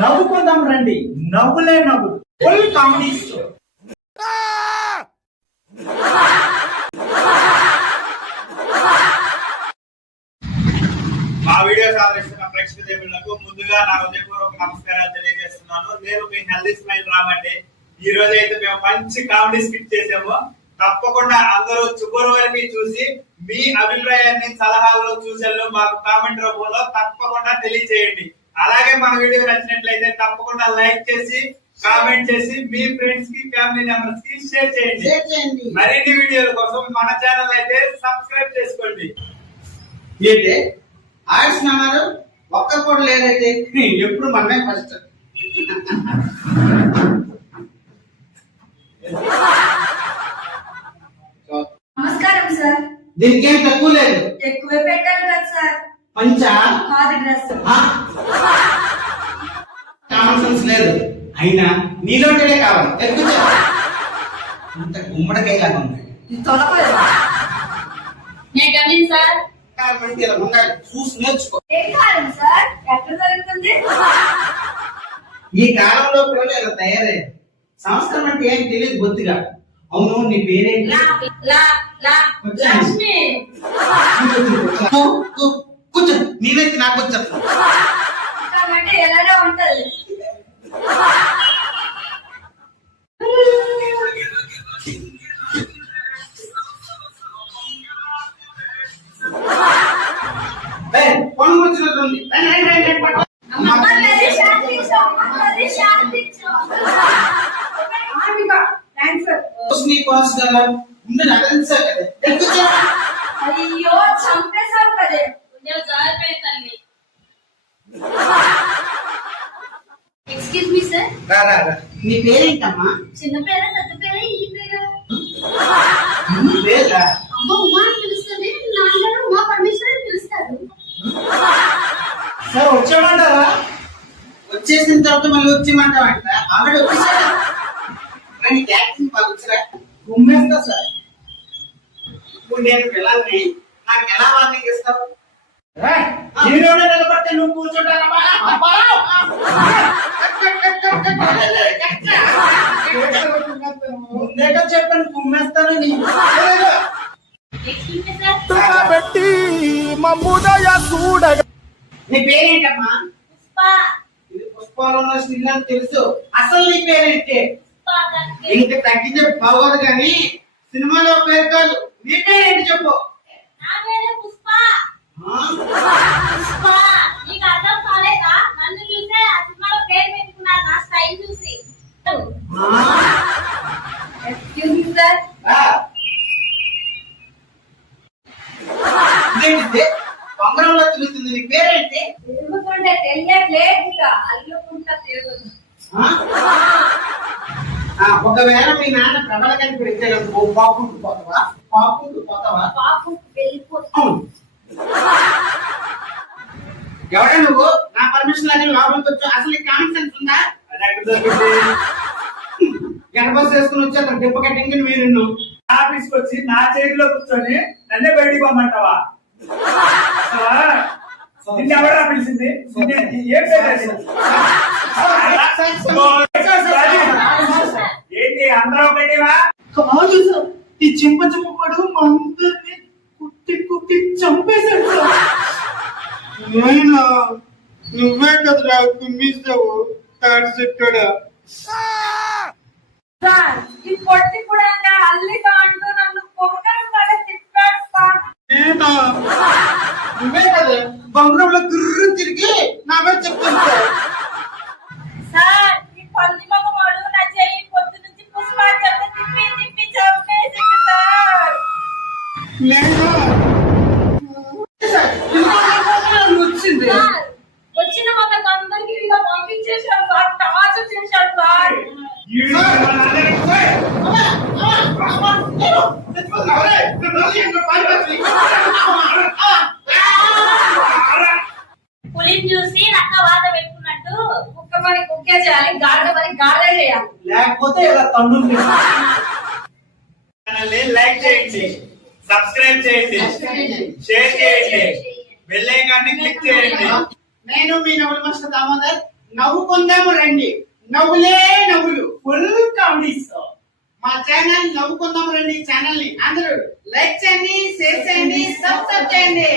నవ్వుకుందాం రండి, నవ్వులే నవ్వు, ఫుల్ కామెడీ షో. మా వీడియోస్ ఆదరిస్తున్న ప్రేక్షక దేవుళ్లకు ముందుగా నా హృదయపూర్వక నమస్కారాలు తెలియజేస్తున్నాను. నేను మీ హెల్దీ స్మైల్ రామండి. ఈ రోజు అయితే మేము మంచి కామెడీ స్కిట్ చేసాము. తప్పకుండా అందరూ చివరి వరకు చూసి మీ అభిప్రాయాన్ని సలహాలు సూచనలు మాకు కామెంట్ రూపంలో తప్పకుండా తెలియజేయండి. అలాగే మన వీడియో నచ్చినట్లయితే తప్పకుండా లైక్ చేసి కామెంట్ చేసి మీ ఫ్రెండ్స్ కి ఫ్యామిలీ మెంబర్స్ కి షేర్ చేయండి. మరిన్ని వీడియోల కోసం మన ఛానల్ అయితే సబ్స్క్రైబ్ చేసుకోండి. ఏంటి ఆర్ట్స్ అన్నారు ఒక్క కూడా లేదైతే ఎప్పుడు మనమే ఫస్ట్. నమస్కారం సార్. దీనికి ఏం తక్కువ లేదు, ఎక్కువే పెట్టారు కదా సార్. పంచా కాదు డ్రెస్. కామన్ సెన్స్ లేదు, అయినా నీలోంటినే కావాలి. ఎక్కువ అంత గుమ్మడికాయ లాగా ఉంది. సార్ చూసి నేర్చుకో. ఏం కాలం సార్, ఎక్కడ జరుగుతుంది? ఈ కాలంలో పిల్లలు ఇలా తయారయ్యారు. సంస్కారం అంటే ఏం తెలియదు బొత్తిగా. అవును, నీ పేరేంటి? లక్ష్మి. కూర్చో, నీవైతే నాకు వచ్చేస్తా. అంటే ఎలానే ఉంటది. అయ్యో చంపేశావు కదే. Excuse me sir. నీ పేరేంటమ్మా? చిన్న పేరా పెద్ద పేరా ఇంటి పేరా? అమ్మ ఉమా అని పిలుస్తుంది, నాన్నగారు ఉమా పరమేశ్వర్ అని పిలుస్తారు. సార్ వచ్చామంటారా? వచ్చేసిన తర్వాత మళ్ళీ వచ్చేయమంటావంట. ఆవిడ వచ్చేసారా? యాక్టింగ్ బాగా వచ్చారా? గుమ్మేస్తా సార్. ఇప్పుడు నేను పిల్లల్ని నాకు ఎలా వార్నింగ్ ఇస్తావు? హీరోనే నిలబడితే నువ్వు కూర్చుంటావా? ముందేగా చెప్పాను కుమ్మేస్తానని. పెట్టి నీ పేరేంటమ్మా? ఇది పుష్పాలు ఉన్న స్టిల్ అని తెలుసు. అసలు నీ పేరేంటి? ఇంక తగ్గితే బాగోదు కానీ సినిమాలో పేరు కాదు. నీ పేరేంటి చెప్పు. బొంగరంలో తిరుగుతుంది. నీ పేరేంటి? తిరుగుతుంటే తెలియట్లేదు, అల్లుకుంటా తిరుగుతుంది. ఒకవేళ మీ నాన్న ప్రబల కనిపించాడు, పాపుకుంటూ పోతావా? పాపుకుంటూ పోతావా? పాపు వెళ్ళిపోతావు. ఎవడా నువ్వు? నా పర్మిషన్ లాగా లోపలికి వచ్చావు. అసలు కామన్ సెన్స్ ఉందా? గణపతి చేసుకుని వచ్చి అతను దెబ్బ కట్టింది. మీరు ఆఫీస్కి వచ్చి నా చేతిలో కూర్చొని నన్నే బయటికి పోమంటావా? నిన్ను ఎవరా పిలిచింది? ఏంటి అందరూ పెట్టేవా? కాదు సార్, ఈ చింప చింపడు మా అందరిని కుట్టి కుట్టి చంపేశాడు సార్. నువ్వే కదరా కుమ్మిస్తావు తాడిచెట్టుడా. సార్ ఈ పొట్టి కూడా అల్లిక అంటూ నన్ను పొంగరం పడే తిప్పాడు సార్. నువ్వే కదా బంగారంలో గుర్రు తిరిగి నా మీద చెప్తాను సార్. సార్ ఈ పంది మగవాడు నా చెయ్యి పొద్దు నుంచి పుష్పాలు తిప్పి తిప్పి చంపేసింది సార్. వచ్చింది సార్ వచ్చిన వాళ్ళకి అందరికి ఇలా పంపించేశారు సార్. టార్చర్ చేశారు సార్. పులిని చూసి నక్క వాత పెట్టుకున్నట్టు కుక్క పని కుక్కే చేయాలి, గాడిద పని గాడిదే చేయాలి. లేకపోతే ఇలా తండ్రి లైక్ చేయండి, సబ్స్క్రైబ్ చేయండి, షేర్ చేయండి, బెల్ ఐకాన్ ని క్లిక్ చేయండి. నేను మీ నవల మాస్టర్ దామోదర్. నవ్వుకుందాము రండి, నవ్వులే నవ్వులు. ఫుల్ కామెడీ మా ఛానల్ నవ్వుకుందాము రండి ఛానల్ ని అందరూ లైక్ చేయండి, షేర్ చేయండి, సబ్స్క్రైబ్ చేయండి.